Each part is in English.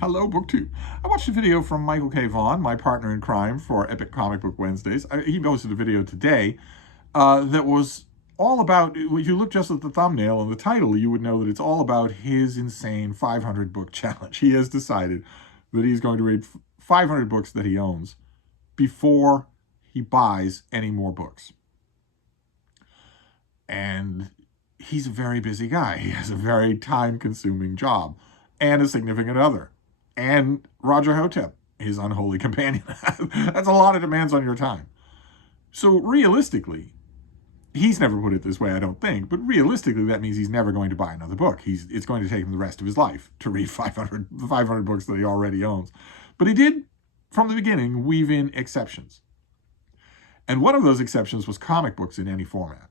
Hello, BookTube. I watched a video from Michael K. Vaughan, my partner in crime for Epic Comic Book Wednesdays. He posted a video today that was all about, if you look just at the thumbnail and the title, you would know that it's all about his insane 500 book challenge. He has decided that he's going to read 500 books that he owns before he buys any more books. And he's a very busy guy. He has a very time-consuming job and a significant other. And Roger Hotep, his unholy companion. That's a lot of demands on your time. So realistically, he's never put it this way, I don't think, but realistically that means he's never going to buy another book. It's going to take him the rest of his life to read 500 books that he already owns. But he did, from the beginning, weave in exceptions. And one of those exceptions was comic books in any format.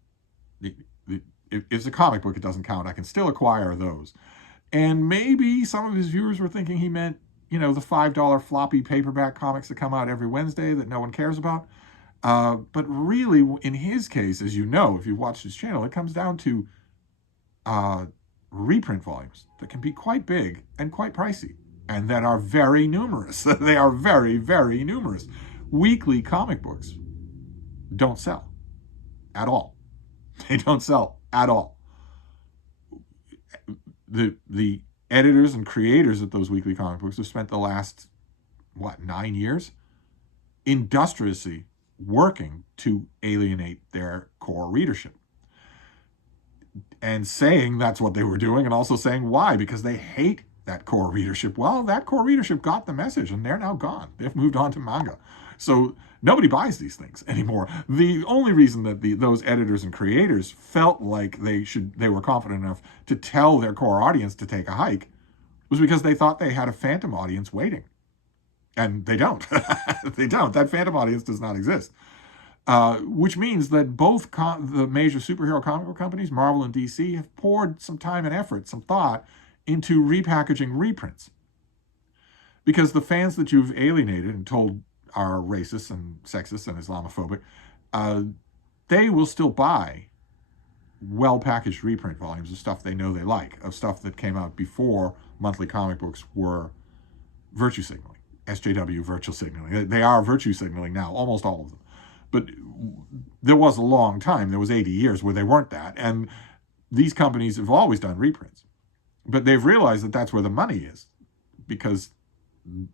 If it's a comic book, it doesn't count. I can still acquire those. And maybe some of his viewers were thinking he meant, the $5 floppy paperback comics that come out every Wednesday that no one cares about. But really, in his case, as you know, if you've watched his channel, it comes down to reprint volumes that can be quite big and quite pricey, and that are very numerous. They are very, very numerous. Weekly comic books don't sell at all. They don't sell at all. The editors and creators of those weekly comic books have spent the last, 9 years industriously working to alienate their core readership. And saying that's what they were doing, and also saying why, because they hate that core readership. Well, that core readership got the message, and they're now gone. They've moved on to manga. So nobody buys these things anymore. The only reason that those editors and creators felt like they were confident enough to tell their core audience to take a hike was because they thought they had a phantom audience waiting. And they don't. They don't. That phantom audience does not exist. Which means that both the major superhero comic book companies, Marvel and DC, have poured some time and effort, some thought, into repackaging reprints. Because the fans that you've alienated and told are racist and sexist and Islamophobic, they will still buy well-packaged reprint volumes of stuff they know they like, of stuff that came out before monthly comic books were virtue signaling, SJW virtue signaling. They are virtue signaling now, almost all of them. But there was a long time, there was 80 years where they weren't that, and these companies have always done reprints. But they've realized that that's where the money is, because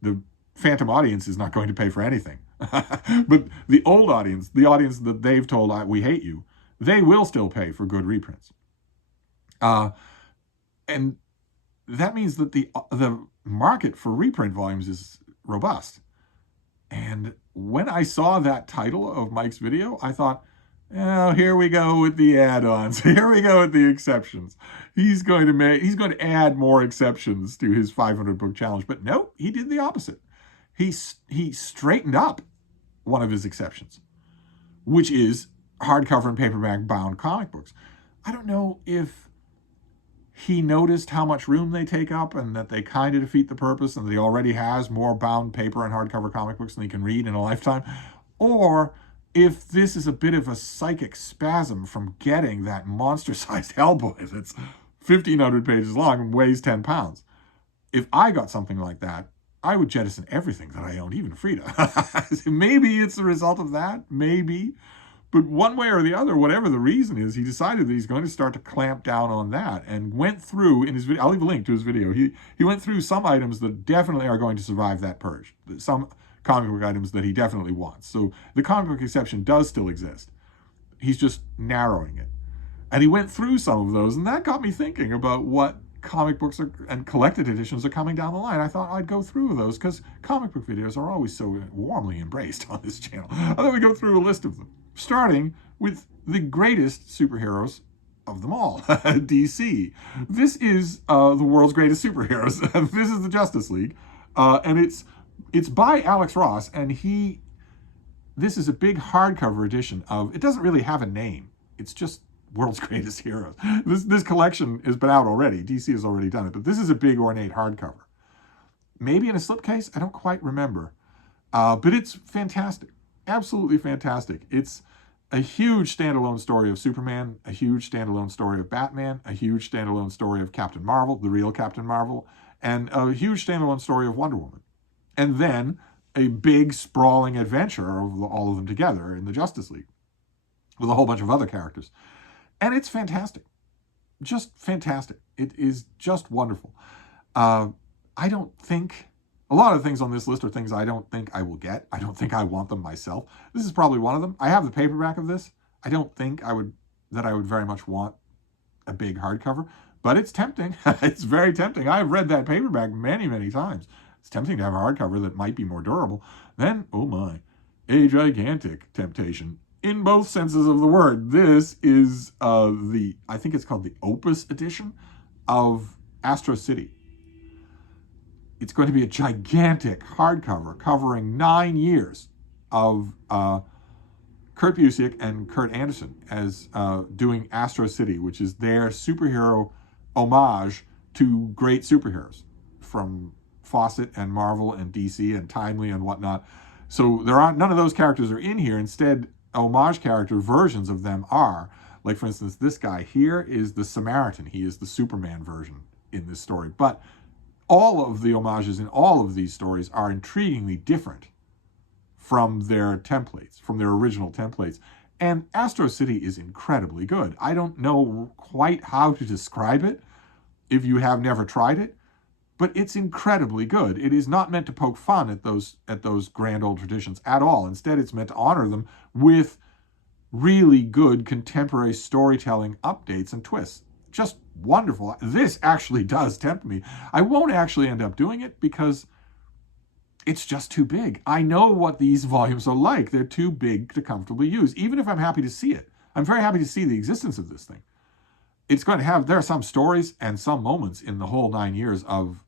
the phantom audience is not going to pay for anything. But the old audience, the audience that they've told, we hate you, they will still pay for good reprints. And that means that the market for reprint volumes is robust. And when I saw that title of Mike's video, I thought, oh, here we go with the add-ons. Here we go with the exceptions. He's going to add more exceptions to his 500 book challenge. But no, he did the opposite. He straightened up one of his exceptions, which is hardcover and paperback bound comic books. I don't know if he noticed how much room they take up and that they kind of defeat the purpose and that he already has more bound paper and hardcover comic books than he can read in a lifetime, or if this is a bit of a psychic spasm from getting that monster-sized Hellboy that's 1,500 pages long and weighs 10 pounds. If I got something like that, I would jettison everything that I own, even Frida. Maybe it's the result of that, maybe. But one way or the other, whatever the reason is, he decided that he's going to start to clamp down on that and went through, in his video, I'll leave a link to his video, he went through some items that definitely are going to survive that purge. Some comic book items that he definitely wants. So the comic book exception does still exist. He's just narrowing it. And he went through some of those, and that got me thinking about what comic books and collected editions are coming down the line. I thought I'd go through those because comic book videos are always so warmly embraced on this channel. I thought we'd go through a list of them, starting with the greatest superheroes of them all, DC. This is the world's greatest superheroes. This is the Justice League, and it's by Alex Ross, and this is a big hardcover edition of, it doesn't really have a name. It's just World's Greatest Heroes. This collection has been out already. DC has already done it, but this is a big ornate hardcover. Maybe in a slipcase, I don't quite remember. But it's fantastic. Absolutely fantastic. It's a huge standalone story of Superman, a huge standalone story of Batman, a huge standalone story of Captain Marvel, the real Captain Marvel, and a huge standalone story of Wonder Woman. And then a big, sprawling adventure of all of them together in the Justice League with a whole bunch of other characters. And it's fantastic. Just fantastic. It is just wonderful. I don't think... A lot of things on this list are things I don't think I will get. I don't think I want them myself. This is probably one of them. I have the paperback of this. I don't think I would very much want a big hardcover, but it's tempting. It's very tempting. I've read that paperback many, many times. It's tempting to have a hardcover that might be more durable. Then, oh my, a gigantic temptation in both senses of the word. This is I think it's called the Opus edition of Astro City. It's going to be a gigantic hardcover covering 9 years of Kurt Busiek and Kurt Anderson as doing Astro City, which is their superhero homage to great superheroes from Fawcett and Marvel and DC and Timely and whatnot. So none of those characters are in here. Instead, homage character versions of them are. Like, for instance, this guy here is the Samaritan. He is the Superman version in this story. But all of the homages in all of these stories are intriguingly different from their templates, from their original templates. And Astro City is incredibly good. I don't know quite how to describe it if you have never tried it, but it's incredibly good. It is not meant to poke fun at those grand old traditions at all. Instead, it's meant to honor them with really good contemporary storytelling updates and twists. Just wonderful. This actually does tempt me. I won't actually end up doing it because it's just too big. I know what these volumes are like. They're too big to comfortably use, even if I'm happy to see it. I'm very happy to see the existence of this thing. It's going to have, there are some stories and some moments in the whole 9 years of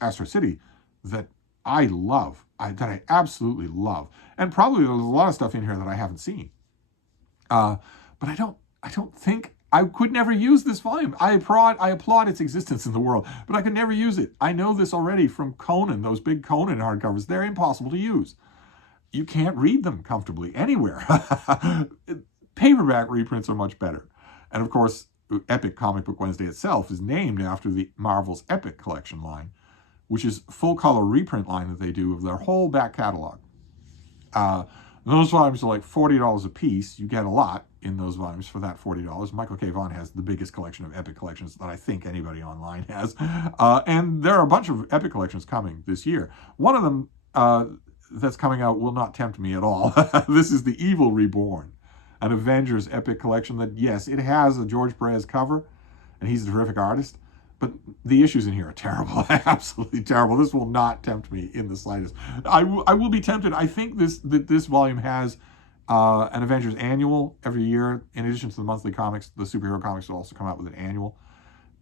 Astro City that I love, that I absolutely love. And probably there's a lot of stuff in here that I haven't seen. But I don't think, I could never use this volume. I applaud its existence in the world, but I could never use it. I know this already from Conan, those big Conan hardcovers. They're impossible to use. You can't read them comfortably anywhere. Paperback reprints are much better. And of course, Epic Comic Book Wednesday itself is named after the Marvel's Epic Collection line, which is full-color reprint line that they do of their whole back catalog. Those volumes are like $40 a piece. You get a lot in those volumes for that $40. Michael K. Vaughan has the biggest collection of Epic collections that I think anybody online has. And there are a bunch of Epic collections coming this year. One of them that's coming out will not tempt me at all. This is The Evil Reborn, an Avengers Epic collection that, yes, it has a George Perez cover, and he's a terrific artist, but the issues in here are terrible, absolutely terrible. This will not tempt me in the slightest. I will be tempted. I think this volume has an Avengers annual every year. In addition to the monthly comics, the superhero comics will also come out with an annual.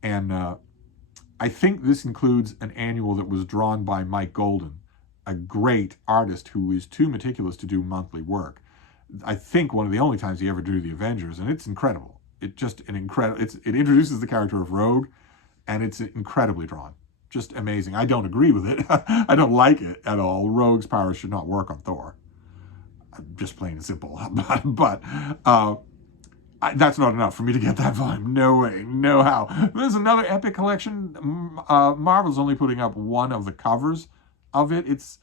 And I think this includes an annual that was drawn by Mike Golden, a great artist who is too meticulous to do monthly work. I think one of the only times he ever drew the Avengers, and it's incredible. It introduces the character of Rogue, and it's incredibly drawn. Just amazing. I don't agree with it. I don't like it at all. Rogue's powers should not work on Thor. Just plain and simple. But that's not enough for me to get that volume. No way, no how. There's another Epic collection. Marvel's only putting up one of the covers of it. It's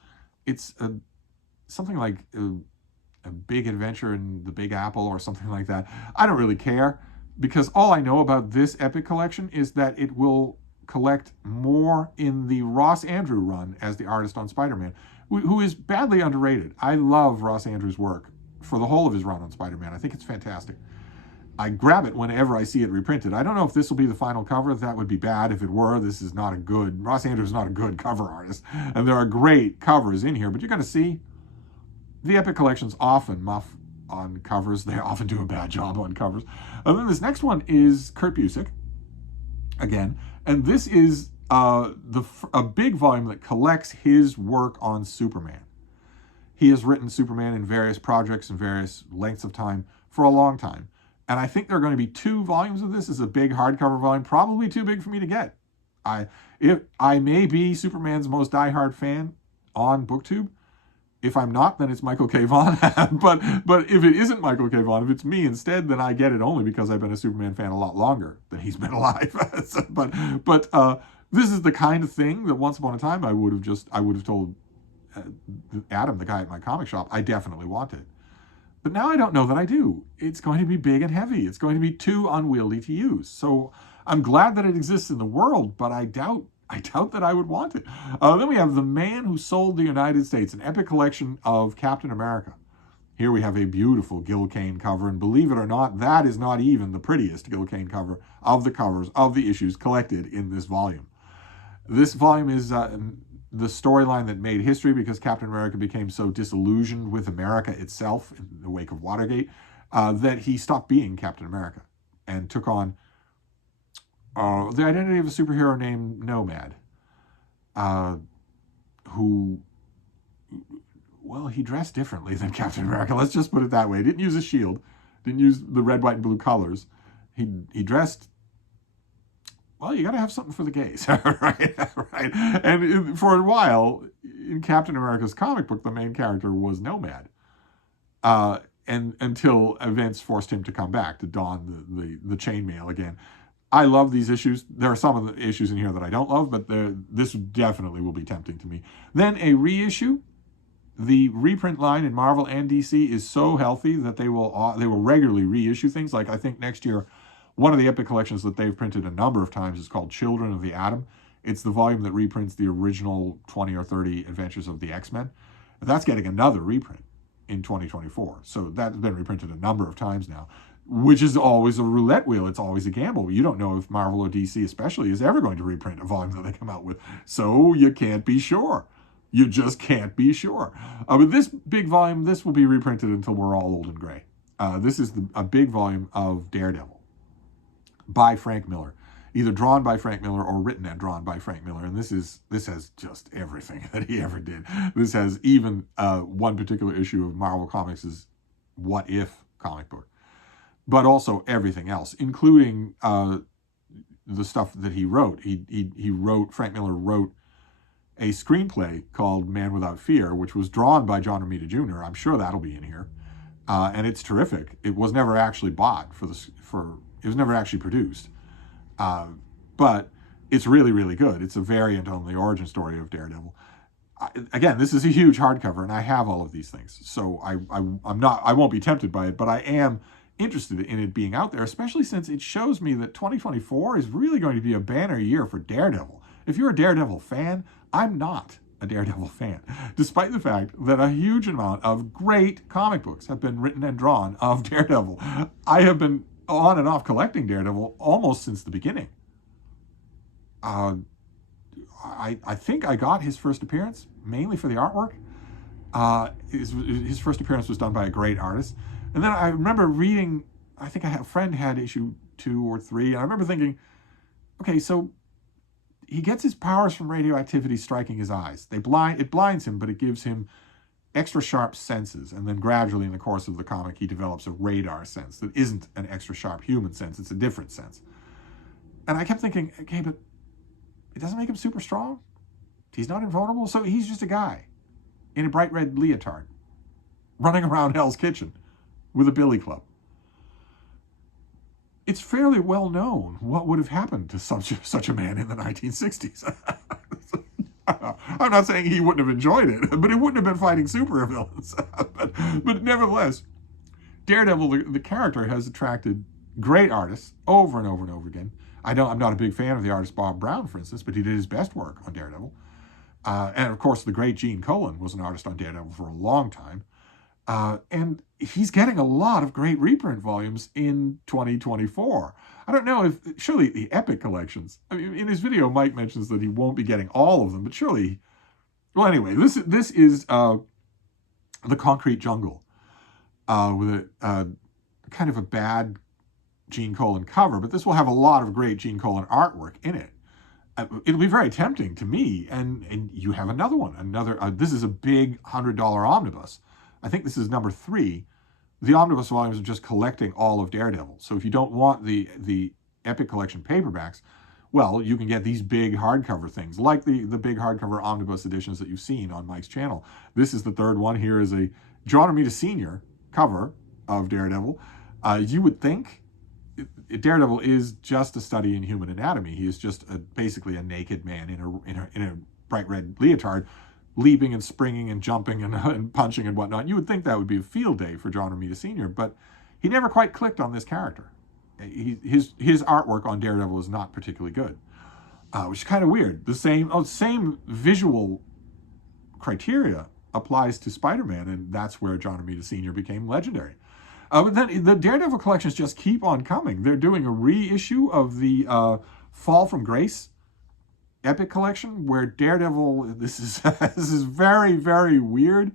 something like a Big Adventure in the Big Apple or something like that. I don't really care, because all I know about this Epic collection is that it will collect more in the Ross Andru run as the artist on Spider-Man, who is badly underrated. I love Ross Andru's work for the whole of his run on Spider-Man. I think it's fantastic. I grab it whenever I see it reprinted. I don't know if this will be the final cover. That would be bad if it were. This is not a good, Ross Andru is not a good cover artist. And there are great covers in here, but you're going to see the Epic collections often muff on covers. They often do a bad job on covers. And then this next one is Kurt Busiek, again. And this is a big volume that collects his work on Superman. He has written Superman in various projects and various lengths of time for a long time. And I think there are going to be 2 volumes of this. It's a big hardcover volume, probably too big for me to get. I may be Superman's most diehard fan on BookTube. If I'm not, then it's Michael K. Vaughan. but if it isn't Michael K. Vaughan, if it's me instead, then I get it only because I've been a Superman fan a lot longer than he's been alive. But This is the kind of thing that once upon a time I would have told uh, Adam, the guy at my comic shop, I definitely want it. But now I don't know that I do. It's going to be big and heavy. It's going to be too unwieldy to use. So I'm glad that it exists in the world, but I doubt that I would want it. Then we have The Man Who Sold the United States, an epic collection of Captain America. Here we have a beautiful Gil Kane cover, and believe it or not, that is not even the prettiest Gil Kane cover of the covers of the issues collected in this volume. This volume is the storyline that made history because Captain America became so disillusioned with America itself in the wake of Watergate that he stopped being Captain America and took on the identity of a superhero named Nomad, who, well, he dressed differently than Captain America. Let's just put it that way. He didn't use a shield, didn't use the red, white, and blue colors. He dressed, well, you got to have something for the gays, right? Right. And for a while, in Captain America's comic book, the main character was Nomad, and until events forced him to come back to don the chainmail again. I love these issues. There are some of the issues in here that I don't love, but this definitely will be tempting to me. Then a reissue. The reprint line in Marvel and DC is so healthy that they will regularly reissue things. Like I think next year, one of the epic collections that they've printed a number of times is called Children of the Atom. It's the volume that reprints the original 20 or 30 adventures of the X-Men. That's getting another reprint in 2024. So that's been reprinted a number of times now, which is always a roulette wheel. It's always a gamble. You don't know if Marvel or DC especially is ever going to reprint a volume that they come out with. So you can't be sure. You just can't be sure. But this big volume, this will be reprinted until we're all old and gray. This is a big volume of Daredevil by Frank Miller, either drawn by Frank Miller or written and drawn by Frank Miller. And this has just everything that he ever did. This has even one particular issue of Marvel Comics' What If comic book, but also everything else, including the stuff that he wrote. Frank Miller wrote a screenplay called Man Without Fear, which was drawn by John Romita Jr. I'm sure that'll be in here. And it's terrific. It was never actually bought it was never actually produced. But it's really, really good. It's a variant on the origin story of Daredevil. Again, this is a huge hardcover, and I have all of these things. So I won't be tempted by it, but I am interested in it being out there, especially since it shows me that 2024 is really going to be a banner year for Daredevil. If you're a Daredevil fan, I'm not a Daredevil fan, despite the fact that a huge amount of great comic books have been written and drawn of Daredevil. I have been on and off collecting Daredevil almost since the beginning. I think I got his first appearance mainly for the artwork. His first appearance was done by a great artist. And then I remember reading, I think a friend had issue 2 or 3, and I remember thinking, okay, so he gets his powers from radioactivity striking his eyes. It blinds him, but it gives him extra sharp senses. And then gradually in the course of the comic, he develops a radar sense that isn't an extra sharp human sense. It's a different sense. And I kept thinking, okay, but it doesn't make him super strong. He's not invulnerable. So he's just a guy in a bright red leotard running around Hell's Kitchen with a billy club. It's fairly well known what would have happened to such a man in the 1960s. I'm not saying he wouldn't have enjoyed it, but he wouldn't have been fighting supervillains. but nevertheless, Daredevil, the character, has attracted great artists over and over and over again. I'm not a big fan of the artist Bob Brown, for instance, but he did his best work on Daredevil. And of course, the great Gene Colan was an artist on Daredevil for a long time. And he's getting a lot of great reprint volumes in 2024. I don't know if, surely the epic collections, I mean, in his video, Mike mentions that he won't be getting all of them, but surely, well, anyway, this is The Concrete Jungle, with a kind of a bad Gene Colan cover, but this will have a lot of great Gene Colan artwork in it. It'll be very tempting to me, and you have another one. This is a big $100 omnibus. I think this is number 3. The omnibus volumes are just collecting all of Daredevil. So if you don't want the Epic Collection paperbacks, well, you can get these big hardcover things, like the big hardcover omnibus editions that you've seen on Mike's channel. This is the 3rd one. Here is a John Romita Sr. cover of Daredevil. You would think Daredevil is just a study in human anatomy. He is just basically a naked man in a bright red leotard, leaping and springing and jumping and punching and whatnot. You would think that would be a field day for John Romita Sr., but he never quite clicked on this character. His artwork on Daredevil is not particularly good, which is kind of weird. The same visual criteria applies to Spider-Man, and that's where John Romita Sr. became legendary. But then the Daredevil collections just keep on coming. They're doing a reissue of the Fall from Grace Epic Collection, where Daredevil, this is very, very weird.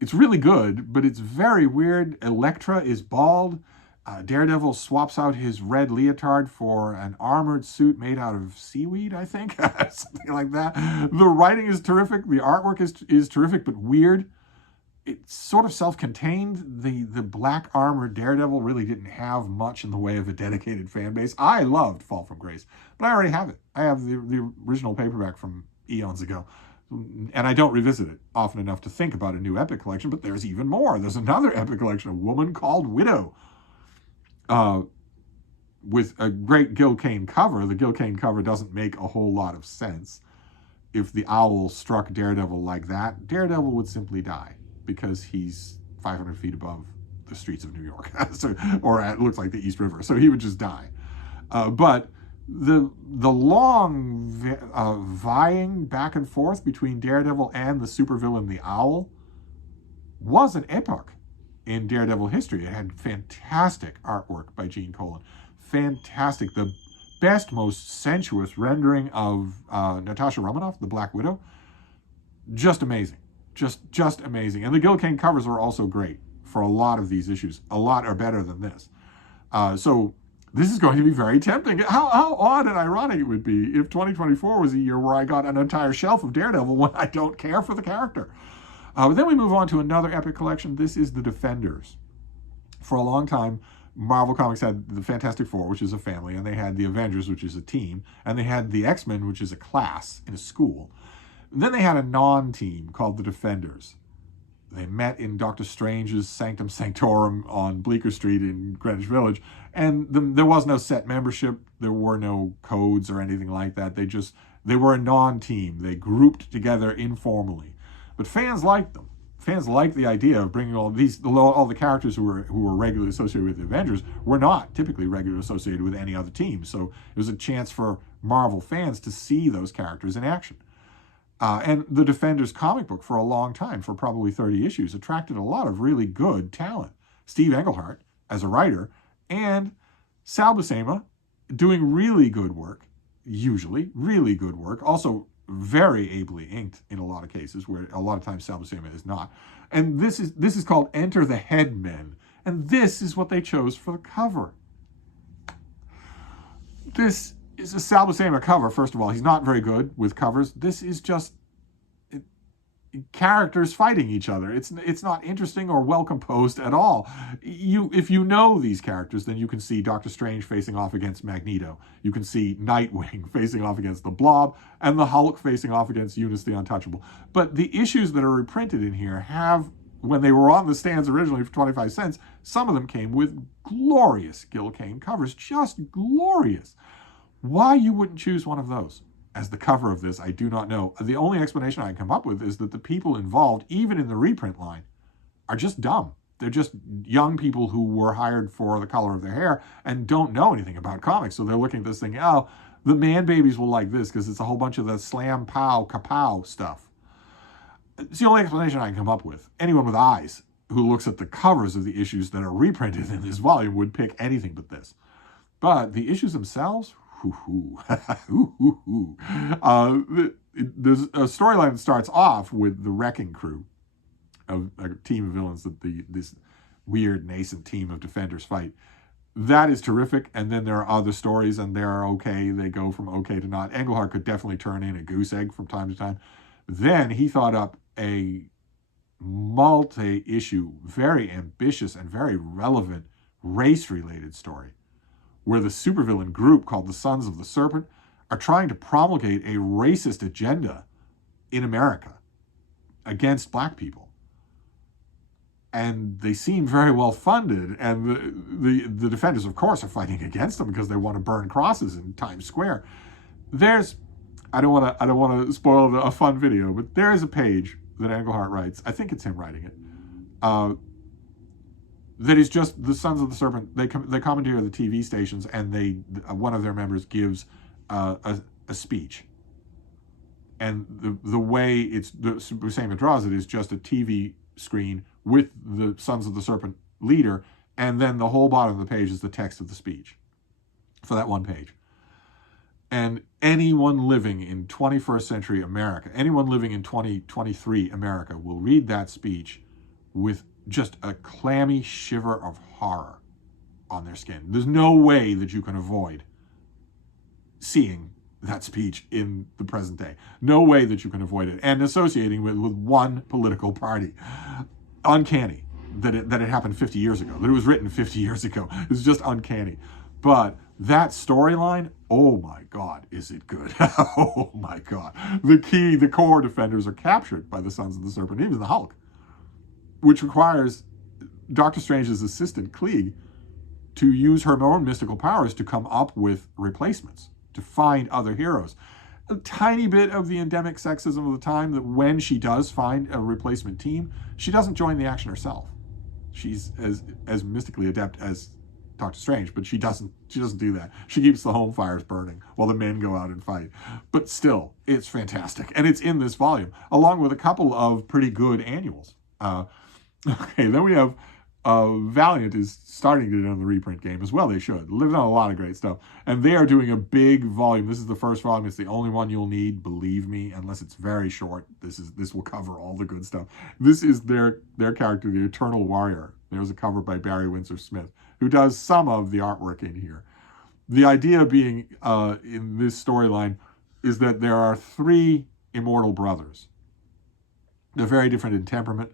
It's really good, but it's very weird. Elektra is bald. Daredevil swaps out his red leotard for an armored suit made out of seaweed, I think. Something like that. The writing is terrific. The artwork is terrific, but weird. It's sort of self-contained. The black armored Daredevil really didn't have much in the way of a dedicated fan base. I loved Fall from Grace, but I already have it. I have the original paperback from eons ago, and I don't revisit it often enough to think about a new Epic collection, but there's even more. There's another Epic collection, A Woman Called Widow, with a great Gil Kane cover. The Gil Kane cover doesn't make a whole lot of sense. If the owl struck Daredevil like that, Daredevil would simply die, because he's 500 feet above the streets of New York, or it looks like the East River, so he would just die. But the long vying back and forth between Daredevil and the supervillain, the Owl, was an epoch in Daredevil history. It had fantastic artwork by Gene Colan. Fantastic. The best, most sensuous rendering of Natasha Romanoff, the Black Widow. Just amazing. Just amazing. And the Gil Kane covers are also great for a lot of these issues. A lot are better than this. So this is going to be very tempting. How odd and ironic it would be if 2024 was a year where I got an entire shelf of Daredevil when I don't care for the character. But then we move on to another Epic collection. This is the Defenders. For a long time, Marvel Comics had the Fantastic Four, which is a family, and they had the Avengers, which is a team, and they had the X-Men, which is a class in a school. Then they had a non-team called the Defenders. They met in Doctor Strange's Sanctum Sanctorum on Bleecker Street in Greenwich Village, and there was no set membership. There were no codes or anything like that. They were a non-team. They grouped together informally. But fans liked them. Fans liked the idea of bringing all the characters who were regularly associated with the Avengers were not typically regularly associated with any other team. So it was a chance for Marvel fans to see those characters in action. And the Defenders comic book for a long time, for probably 30 issues, attracted a lot of really good talent. Steve Englehart as a writer, and Sal Buscema doing really good work, usually really good work, also very ably inked in a lot of cases, where a lot of times Sal Buscema is not. And this is called Enter the Headmen, and this is what they chose for the cover. This is a Sal Buscema cover. First of all, he's not very good with covers. This is just characters fighting each other. It's not interesting or well composed at all. If you know these characters, then you can see Doctor Strange facing off against Magneto. You can see Nightwing facing off against the Blob, and the Hulk facing off against Eunice the Untouchable. But the issues that are reprinted in here have, when they were on the stands originally for 25 cents, some of them came with glorious Gil Kane covers, just glorious. Why you wouldn't choose one of those as the cover of this, I do not know. The only explanation I can come up with is that the people involved, even in the reprint line, are just dumb. They're just young people who were hired for the color of their hair and don't know anything about comics. So they're looking at this thing, oh, the man babies will like this because it's a whole bunch of the slam, pow, kapow stuff. It's the only explanation I can come up with. Anyone with eyes who looks at the covers of the issues that are reprinted in this volume would pick anything but this. But the issues themselves, there's a storyline that starts off with the Wrecking Crew, of a team of villains that this weird nascent team of Defenders fight. That is terrific, and then there are other stories, and they're okay. They go from okay to not. Englehart could definitely turn in a goose egg from time to time. Then he thought up a multi-issue, very ambitious and very relevant race-related story, where the supervillain group called the Sons of the Serpent are trying to promulgate a racist agenda in America against black people. and they seem very well funded. And the defenders, of course, are fighting against them because they want to burn crosses in Times Square. There's, I don't want to spoil a fun video, but there is a page that Englehart writes. I think it's him writing it. That is just the Sons of the Serpent. They commandeer the TV stations, and one of their members gives a speech. And the way Buscema draws it is just a TV screen with the Sons of the Serpent leader, and then the whole bottom of the page is the text of the speech for that one page. And anyone living in 21st century America, anyone living in 2023 America will read that speech with just a clammy shiver of horror on their skin. There's no way that you can avoid seeing that speech in the present day. No way that you can avoid it. And associating with one political party. Uncanny that it happened 50 years ago, that it was written 50 years ago. It's just uncanny. But that storyline, oh my God, is it good? Oh my God. The core defenders are captured by the Sons of the Serpent, even the Hulk, which requires Doctor Strange's assistant, Klieg, to use her own mystical powers to come up with replacements, to find other heroes. A tiny bit of the endemic sexism of the time, that when she does find a replacement team, she doesn't join the action herself. She's as mystically adept as Doctor Strange, but she doesn't do that. She keeps the home fires burning while the men go out and fight. But still, it's fantastic. And it's in this volume, along with a couple of pretty good annuals. Okay, then we have Valiant is starting to get on the reprint game as well. They should. Living on a lot of great stuff. And they are doing a big volume. This is the first volume. It's the only one you'll need, believe me, unless it's very short. This will cover all the good stuff. This is their character, the Eternal Warrior. There's a cover by Barry Windsor Smith, who does some of the artwork in here. The idea being, in this storyline, is that there are 3 immortal brothers. They're very different in temperament,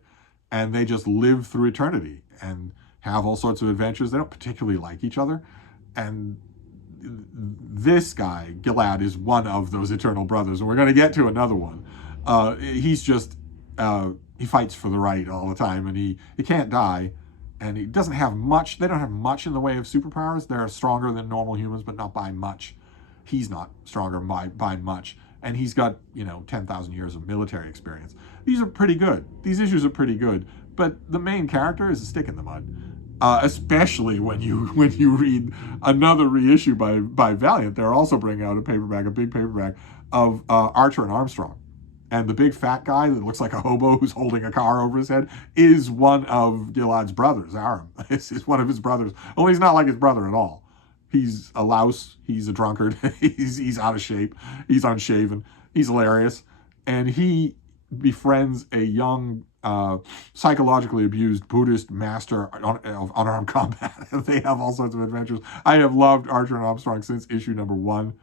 and they just live through eternity and have all sorts of adventures. They don't particularly like each other. And this guy, Gilad, is one of those eternal brothers. And we're going to get to another one. He's just, he fights for the right all the time, and he can't die. And he doesn't have much. They don't have much in the way of superpowers. They're stronger than normal humans, but not by much. He's not stronger by much. And he's got, 10,000 years of military experience. These are pretty good. These issues are pretty good. But the main character is a stick in the mud. Especially when you read another reissue by Valiant. They're also bringing out a big paperback of Archer and Armstrong. And the big fat guy that looks like a hobo who's holding a car over his head is one of Gilad's brothers, Aram. It's one of his brothers. Only he's not like his brother at all. He's a louse. He's a drunkard. he's out of shape. He's unshaven. He's hilarious. And he befriends a young, psychologically abused Buddhist master of unarmed combat. They have all sorts of adventures. I have loved Archer and Armstrong since issue number 1.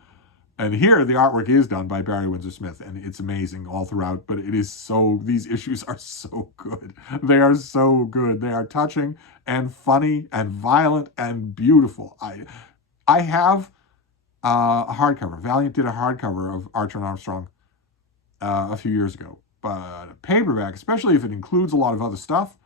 And here, the artwork is done by Barry Windsor Smith, and it's amazing all throughout, but these issues are so good. They are so good. They are touching and funny and violent and beautiful. I have a hardcover. Valiant did a hardcover of Archer and Armstrong a few years ago. But a paperback, especially if it includes a lot of other stuff,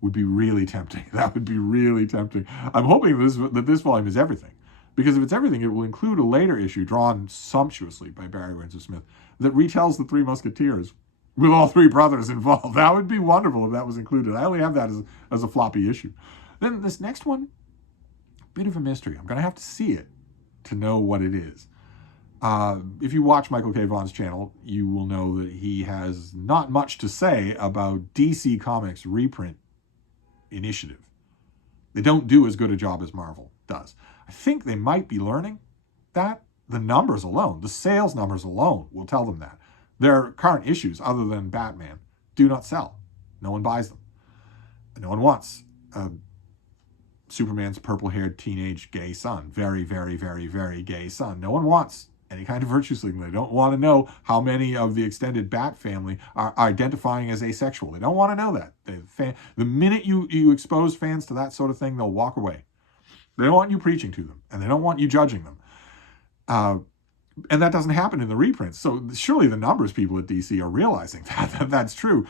would be really tempting. That would be really tempting. I'm hoping that this volume is everything. Because if it's everything, it will include a later issue drawn sumptuously by Barry Windsor Smith that retells the 3 Musketeers with all 3 brothers involved. That would be wonderful if that was included. I only have that as a floppy issue. Then this next one, bit of a mystery. I'm going to have to see it to know what it is. If you watch Michael K. Vaughan's channel, you will know that he has not much to say about DC Comics reprint initiative. They don't do as good a job as Marvel does. I think they might be learning that. The numbers alone, the sales numbers alone will tell them that. Their current issues, other than Batman, do not sell. No one buys them. No one wants Superman's purple-haired teenage gay son. Very, very, very, very gay son. No one wants any kind of virtue signaling. They don't want to know how many of the extended Bat family are identifying as asexual. They don't want to know that. The minute you expose fans to that sort of thing, they'll walk away. They don't want you preaching to them, and they don't want you judging them. And that doesn't happen in the reprints. So surely the numbers people at DC are realizing that that's true.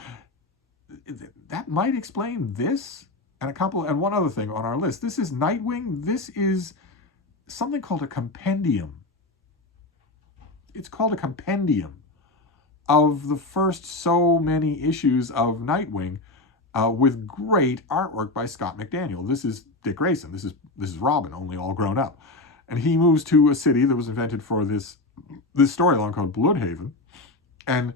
that might explain this and one other thing on our list. This is Nightwing. This is something called a compendium. It's called a compendium of the first so many issues of Nightwing, with great artwork by Scott McDaniel. This is Dick Grayson. This is Robin, only all grown up. And he moves to a city that was invented for this storyline called Bloodhaven, and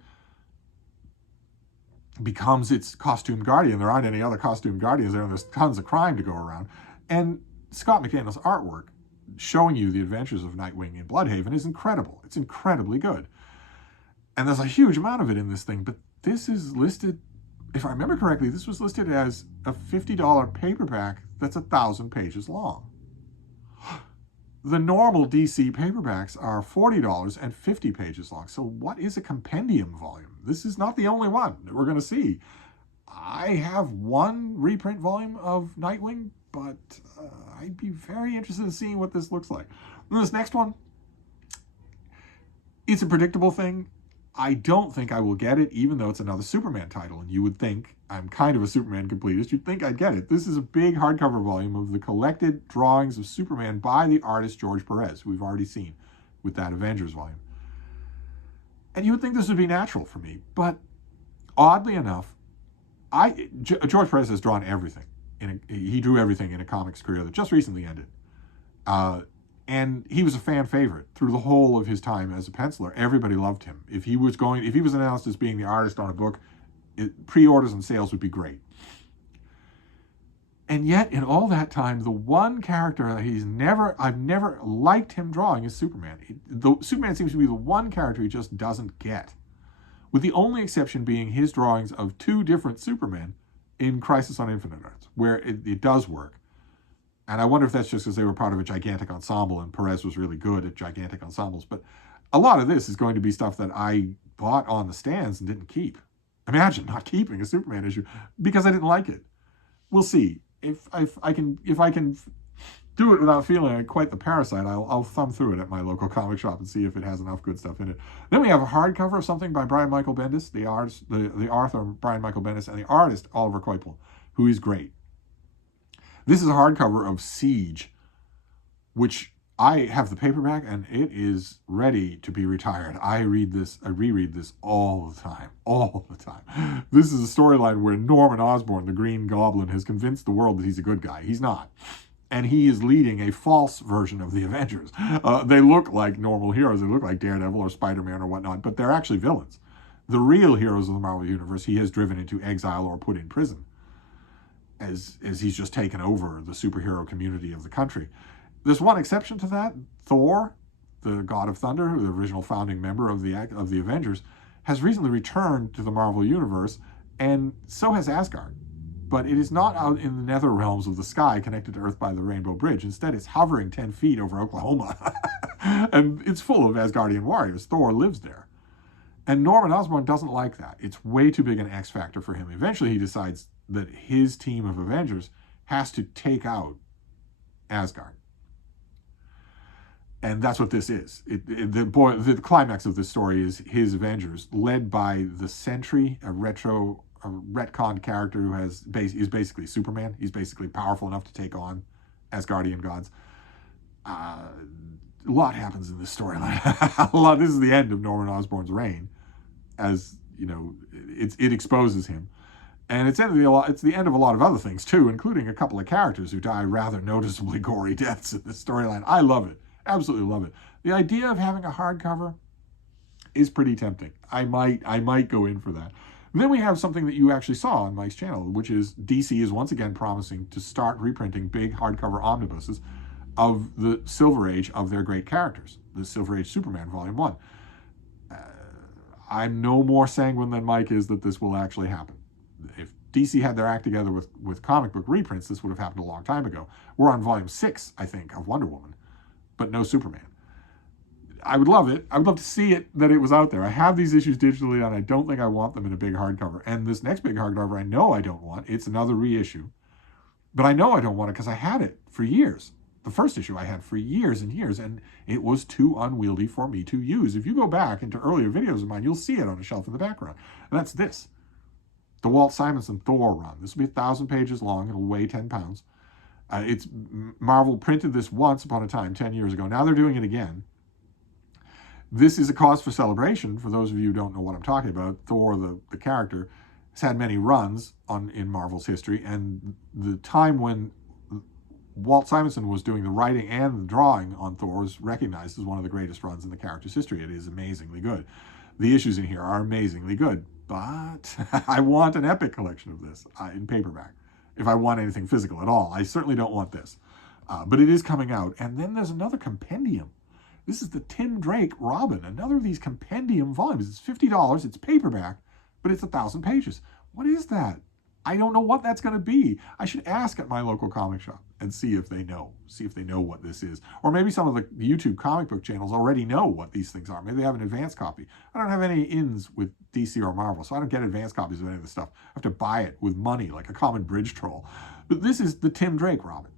becomes its costume guardian. There aren't any other costume guardians there, and there's tons of crime to go around. And Scott McDaniel's artwork showing you the adventures of Nightwing in Bloodhaven is incredible. It's incredibly good. And there's a huge amount of it in this thing, but this is listed, if I remember correctly, this was listed as a $50 paperback that's 1,000 pages long. The normal DC paperbacks are $40 and 50 pages long. So what is a compendium volume? This is not the only one that we're going to see. I have one reprint volume of Nightwing, but I'd be very interested in seeing what this looks like. And this next one, it's a predictable thing. I don't think I will get it, even though it's another Superman title. And you would think, I'm kind of a Superman completist, you'd think I'd get it. This is a big hardcover volume of the collected drawings of Superman by the artist George Perez, who we've already seen with that Avengers volume. And you would think this would be natural for me, but oddly enough, George Perez has drawn everything. He drew everything in a comics career that just recently ended. And he was a fan favorite through the whole of his time as a penciler. Everybody loved him. If he was announced as being the artist on a book, pre-orders and sales would be great. And yet, in all that time, the one character that I've never liked him drawing is Superman. Superman seems to be the one character he just doesn't get. With the only exception being his drawings of two different Supermen in Crisis on Infinite Earths, where it does work. And I wonder if that's just because they were part of a gigantic ensemble and Perez was really good at gigantic ensembles. But a lot of this is going to be stuff that I bought on the stands and didn't keep. Imagine not keeping a Superman issue because I didn't like it. We'll see. If I can do it without feeling like quite the parasite, I'll thumb through it at my local comic shop and see if it has enough good stuff in it. Then we have a hardcover of something by Brian Michael Bendis, the author Brian Michael Bendis, and the artist Oliver Coipel, who is great. This is a hardcover of Siege, which I have the paperback, and it is ready to be retired. I reread this all the time. This is a storyline where Norman Osborn, the Green Goblin, has convinced the world that he's a good guy. He's not. And he is leading a false version of the Avengers. They look like normal heroes. They look like Daredevil or Spider-Man or whatnot, but they're actually villains. The real heroes of the Marvel Universe he has driven into exile or put in prison, as he's just taken over the superhero community of the country. There's one exception to that. Thor, the god of thunder, the original founding member of the Avengers, has recently returned to the Marvel Universe, and so has Asgard. But it is not out in the nether realms of the sky connected to Earth by the Rainbow Bridge. Instead, it's hovering 10 feet over Oklahoma. And it's full of Asgardian warriors. Thor lives there. And Norman Osborn doesn't like that. It's way too big an X factor for him. Eventually, he decides that his team of Avengers has to take out Asgard. And that's what this is. The climax of this story is his Avengers, led by the Sentry, a retconned character who is basically Superman. He's basically powerful enough to take on Asgardian gods. A lot happens in this storyline. This is the end of Norman Osborn's reign, as you know. It exposes him. And it's the end of a lot of other things, too, including a couple of characters who die rather noticeably gory deaths in this storyline. I love it. Absolutely love it. The idea of having a hardcover is pretty tempting. I might go in for that. And then we have something that you actually saw on Mike's channel, which is DC is once again promising to start reprinting big hardcover omnibuses of the Silver Age of their great characters, the Silver Age Superman Volume 1. I'm no more sanguine than Mike is that this will actually happen. If DC had their act together with comic book reprints, this would have happened a long time ago. We're on Volume 6, I think, of Wonder Woman, but no Superman. I would love it. I would love to see it, that it was out there. I have these issues digitally, and I don't think I want them in a big hardcover. And this next big hardcover, I know I don't want. It's another reissue. But I know I don't want it because I had it for years. The first issue I had for years and years, and it was too unwieldy for me to use. If you go back into earlier videos of mine, you'll see it on a shelf in the background. And that's this. the Walt Simonson Thor run. This will be 1,000 pages long. It'll weigh 10 pounds. Marvel printed this once upon a time, 10 years ago. Now they're doing it again. This is a cause for celebration. For those of you who don't know what I'm talking about, Thor, the character, has had many runs in Marvel's history, and the time when Walt Simonson was doing the writing and the drawing on Thor is recognized as one of the greatest runs in the character's history. It is amazingly good. The issues in here are amazingly good, but I want an epic collection of this in paperback. If I want anything physical at all, I certainly don't want this. But it is coming out. And then there's another compendium. This is the Tim Drake Robin, another of these compendium volumes. It's $50, it's paperback, but it's 1,000 pages. What is that? I don't know what that's going to be. I should ask at my local comic shop and see if they know what this is. Or maybe some of the YouTube comic book channels already know what these things are. Maybe they have an advanced copy. I don't have any ins with DC or Marvel, so I don't get advanced copies of any of this stuff. I have to buy it with money, like a common bridge troll. But this is the Tim Drake Robin,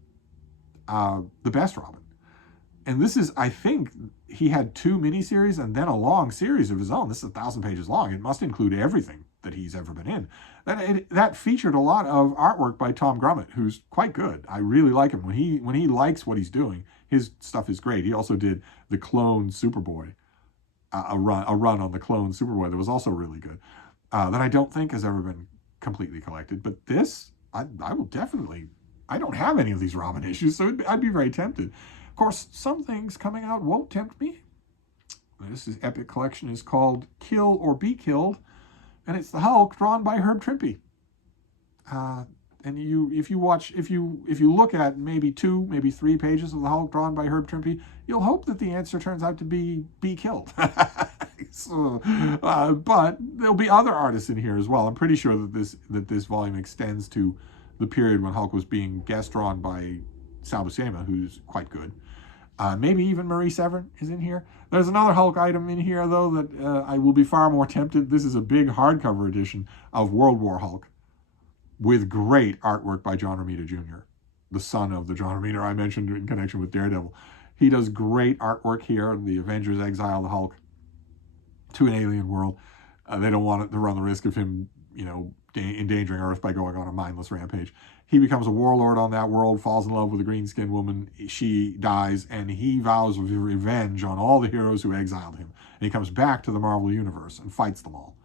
the best Robin. And this is, I think, he had 2 miniseries and then a long series of his own. This is 1,000 pages long. It must include everything that he's ever been in. That featured a lot of artwork by Tom Grummett, who's quite good. I really like him. When he likes what he's doing, his stuff is great. He also did the Clone Superboy, a run on the Clone Superboy that was also really good, that I don't think has ever been completely collected. But this, I will definitely, I don't have any of these Robin issues, so I'd be very tempted. Of course, some things coming out won't tempt me. This epic collection is called Kill or Be Killed, and it's the Hulk drawn by Herb Trimpe. And if you look at maybe 2, maybe 3 pages of the Hulk drawn by Herb Trimpe, you'll hope that the answer turns out to be killed. So, but there'll be other artists in here as well. I'm pretty sure that this volume extends to the period when Hulk was being guest drawn by Sal Buscema, who's quite good. Maybe even Marie Severin is in here. There's another Hulk item in here, though, that I will be far more tempted. This is a big hardcover edition of World War Hulk with great artwork by John Romita Jr., the son of the John Romita I mentioned in connection with Daredevil. He does great artwork here. The Avengers exile the Hulk to an alien world. They don't want to run the risk of him, endangering Earth by going on a mindless rampage. He becomes a warlord on that world, falls in love with a green-skinned woman. She dies, and he vows revenge on all the heroes who exiled him. And he comes back to the Marvel Universe and fights them all.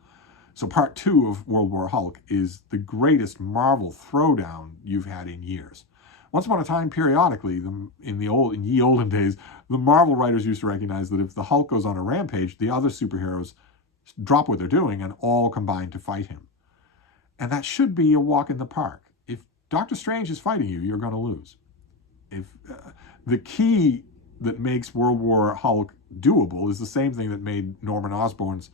So part 2 of World War Hulk is the greatest Marvel throwdown you've had in years. Once upon a time, periodically, in ye olden days, the Marvel writers used to recognize that if the Hulk goes on a rampage, the other superheroes drop what they're doing and all combine to fight him. And that should be a walk in the park. If Doctor Strange is fighting you, you're going to lose. If the key that makes World War Hulk doable is the same thing that made Norman Osborn's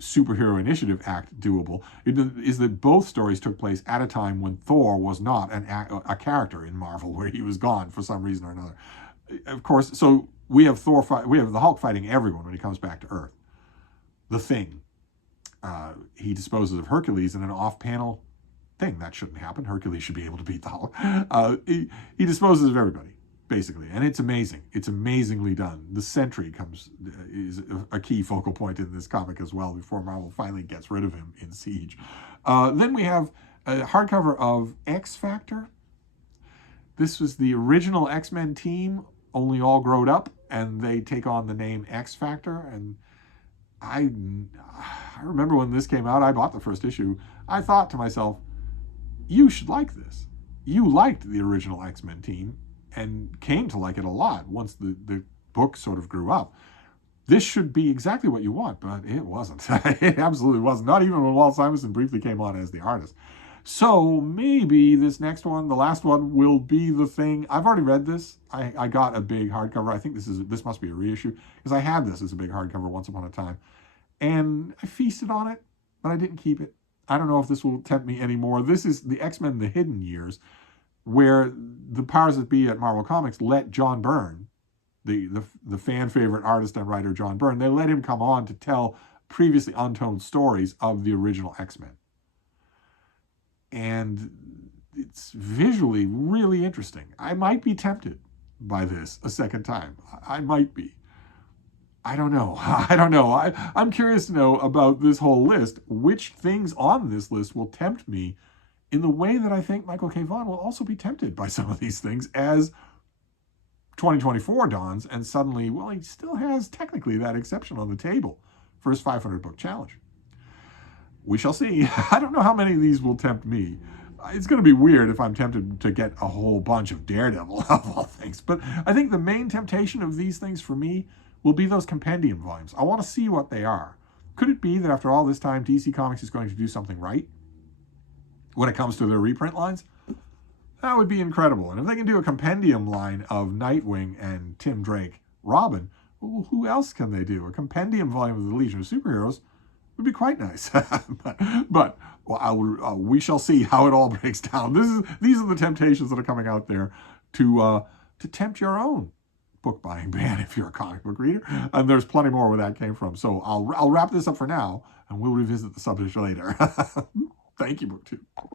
Superhero Initiative Act doable, is that both stories took place at a time when Thor was not a character in Marvel, where he was gone for some reason or another. Of course, so we have the Hulk fighting everyone when he comes back to Earth. The Thing. He disposes of Hercules in an off-panel thing. That shouldn't happen. Hercules should be able to beat the Hulk. He disposes of everybody, basically, and it's amazing. It's amazingly done. The Sentry is a key focal point in this comic as well, before Marvel finally gets rid of him in Siege. Then we have a hardcover of X Factor. This was the original X-Men team, only all grown up, and they take on the name X Factor. And I remember when this came out, I bought the first issue. I thought to myself, you should like this. You liked the original X-Men team and came to like it a lot once the book sort of grew up. This should be exactly what you want, but it wasn't. It absolutely wasn't. Not even when Walt Simonson briefly came on as the artist. So maybe this next one, the last one, will be the thing. I've already read this. I got a big hardcover. I think this must be a reissue, because I had this as a big hardcover once upon a time. And I feasted on it, but I didn't keep it. I don't know if this will tempt me anymore. This is the X-Men The Hidden Years, where the powers that be at Marvel Comics let John Byrne, the fan favorite artist and writer John Byrne, they let him come on to tell previously untold stories of the original X-Men. And it's visually really interesting. I might be tempted by this a second time. I might be. I don't know. I don't know. I'm curious to know about this whole list. Which things on this list will tempt me in the way that I think Michael K. Vaughan will also be tempted by some of these things as 2024 dawns, and suddenly, well, he still has technically that exception on the table for his 500 book challenge. We shall see. I don't know how many of these will tempt me. It's going to be weird if I'm tempted to get a whole bunch of Daredevil of all things. But I think the main temptation of these things for me will be those compendium volumes. I want to see what they are. Could it be that after all this time, DC Comics is going to do something right when it comes to their reprint lines? That would be incredible. And if they can do a compendium line of Nightwing and Tim Drake Robin, well, who else can they do? A compendium volume of the Legion of Superheroes would be quite nice. but well, we shall see how it all breaks down. These are the temptations that are coming out there to tempt your own book buying ban if you're a comic book reader. And there's plenty more where that came from. So I'll wrap this up for now, and we'll revisit the subject later. Thank you, BookTube.